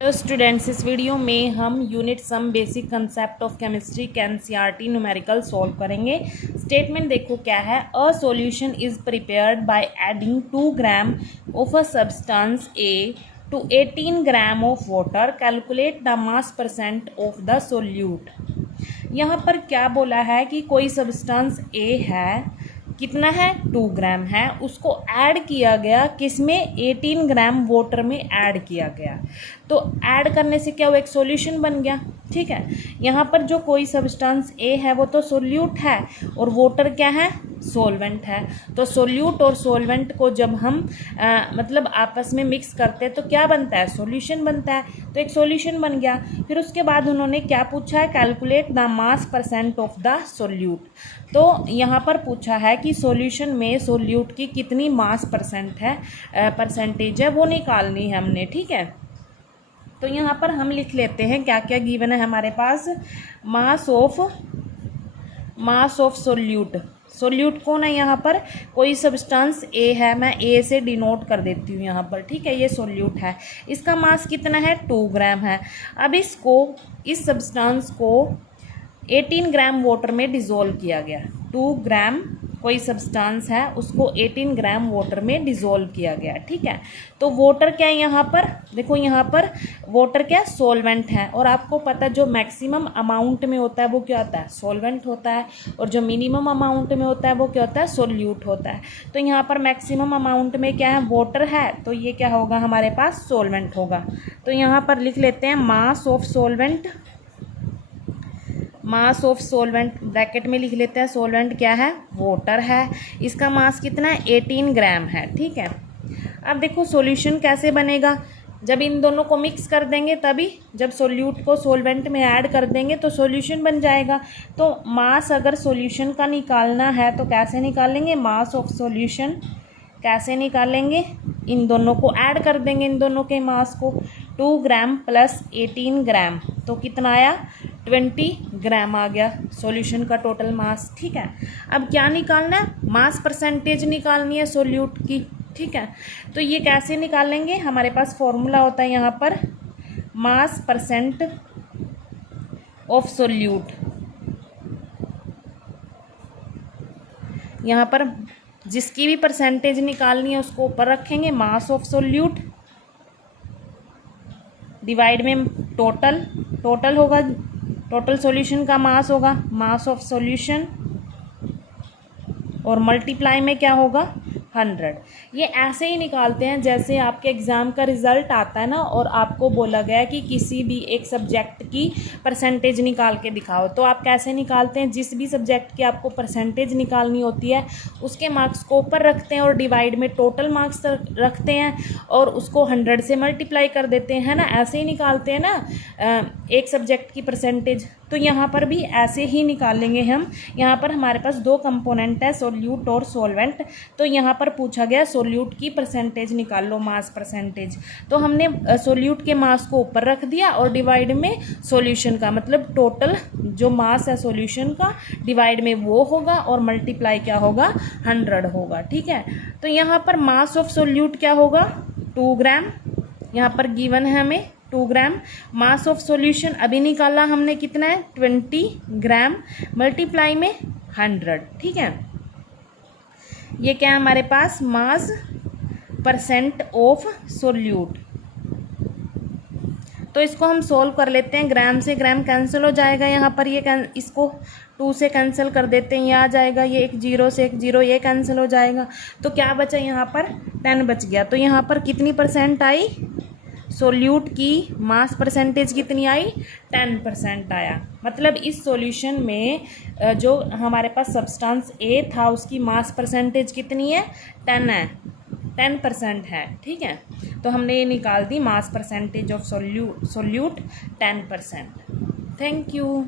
Hello students, इस video में हम unit some basic concept of chemistry के एनसीईआरटी न्यूमेरिकल सॉल्व करेंगे। स्टेटमेंट देखो क्या है। A solution is prepared by adding 2 gram of a substance A to 18 gram of water. Calculate the mass percent of the solute. यहाँ पर क्या बोला है कि कोई सब्सटेंस ए है, कितना है 2 ग्राम है, उसको ऐड किया गया किसमें 18 ग्राम वाटर में ऐड किया गया। तो ऐड करने से क्या वो एक सॉल्यूशन बन गया। ठीक है, यहाँ पर जो कोई सब्सटेंस ए है वो तो सोल्यूट है और वाटर क्या है, सोलवेंट है। तो सोल्यूट और सोलवेंट को जब हम मतलब आपस में मिक्स करते हैं तो क्या बनता है, सॉल्यूशन बनता है। तो एक सॉल्यूशन बन गया। फिर उसके बाद उन्होंने क्या पूछा है, calculate the mass percent of the solute. तो यहाँ पर पूछा है कि सॉल्यूशन में सोल्यूट की कितनी मास परसेंट है, परसेंटेज है, वो निकालनी है हमने। ठीक है, तो यहाँ पर हम लिख लेते हैं क्या क्या गिवन है हमारे पास। Mass of solute. सोल्यूट कौन है, यहाँ पर कोई सब्सटेंस ए है, मैं ए से डिनोट कर देती हूँ यहाँ पर। ठीक है, ये सोल्यूट है, इसका मास कितना है 2 ग्राम है। अब इस सब्सटेंस को 18 ग्राम वाटर में डिज़ोल्व किया गया। 2 ग्राम कोई सब्सटेंस है, उसको 18 ग्राम वाटर में डिज़ोल्व किया गया। ठीक है, तो वाटर क्या है यहाँ पर, देखो यहाँ पर वाटर क्या सोलवेंट है, और आपको पता है जो मैक्सिमम अमाउंट में होता है वो क्या होता है, सोलवेंट होता है, और जो मिनिमम अमाउंट में होता है वो क्या होता है, सोल्यूट होता है। तो यहाँ पर मैक्सिमम अमाउंट में क्या है, वाटर है, तो ये क्या होगा हमारे पास, सोलवेंट होगा। तो यहाँ पर लिख लेते हैं mass of solvent. Mass of solvent bracket में लिख लेते हैं, सोलवेंट क्या है, वाटर है, इसका मास कितना है 18 ग्राम है। ठीक है, अब देखो सॉल्यूशन कैसे बनेगा, जब इन दोनों को मिक्स कर देंगे तभी, जब सोल्यूट को सोलवेंट में ऐड कर देंगे तो सॉल्यूशन बन जाएगा। तो मास अगर सॉल्यूशन का निकालना है तो कैसे निकालेंगे, मास ऑफ सॉल्यूशन कैसे निकालेंगे, इन दोनों को ऐड कर देंगे, इन दोनों के मास को। 2 ग्राम प्लस 18 ग्राम तो कितना आया, 20 ग्राम आ गया सॉल्यूशन का टोटल मास। ठीक है, अब क्या निकालना है, मास परसेंटेज निकालनी है सोल्यूट की। ठीक है, तो ये कैसे निकालेंगे, हमारे पास फॉर्मूला होता है यहाँ पर, मास परसेंट ऑफ सोल्यूट। यहाँ पर जिसकी भी परसेंटेज निकालनी है उसको ऊपर रखेंगे, मास ऑफ सोल्यूट डिवाइड में टोटल होगा, टोटल सॉल्यूशन का मास होगा, मास ऑफ सॉल्यूशन, और मल्टीप्लाई में क्या होगा 100। ये ऐसे ही निकालते हैं जैसे आपके एग्ज़ाम का रिज़ल्ट आता है ना, और आपको बोला गया है कि किसी भी एक सब्जेक्ट की परसेंटेज निकाल के दिखाओ। तो आप कैसे निकालते हैं, जिस भी सब्जेक्ट की आपको परसेंटेज निकालनी होती है उसके मार्क्स को ऊपर रखते हैं और डिवाइड में टोटल मार्क्स रखते हैं और उसको 100 से मल्टीप्लाई कर देते हैं ना, ऐसे ही निकालते हैं ना एक सब्जेक्ट की परसेंटेज। तो यहाँ पर भी ऐसे ही निकालेंगे हम। यहाँ पर हमारे पास 2 कंपोनेंट है, सोल्यूट और सोलवेंट। तो यहाँ पर पूछा गया सोल्यूट की परसेंटेज निकाल लो, मास परसेंटेज। तो हमने सोल्यूट के मास को ऊपर रख दिया और डिवाइड में सॉल्यूशन का, मतलब टोटल जो मास है सॉल्यूशन का डिवाइड में वो होगा और मल्टीप्लाई क्या होगा 100 होगा। ठीक है, तो यहाँ पर मास ऑफ सोल्यूट क्या होगा 2 ग्राम, यहाँ पर गिवन है हमें 2 ग्राम। मास ऑफ सॉल्यूशन अभी निकाला हमने कितना है 20 ग्राम, मल्टीप्लाई में 100। ठीक है, ये क्या है हमारे पास, मास परसेंट ऑफ सोल्यूट। तो इसको हम सोल्व कर लेते हैं, ग्राम से ग्राम कैंसिल हो जाएगा, यहाँ पर ये इसको 2 से कैंसिल कर देते हैं, ये आ जाएगा, ये एक 0 से एक 0 ये कैंसिल हो जाएगा। तो क्या बचा यहाँ पर 10 बच गया। तो यहाँ पर कितनी परसेंट आई, सोल्यूट की मास परसेंटेज कितनी आई 10% आया। मतलब इस सॉल्यूशन में जो हमारे पास सब्सटेंस ए था उसकी मास परसेंटेज कितनी है 10% है। ठीक है, तो हमने ये निकाल दी mass percentage of solute 10%। Thank you.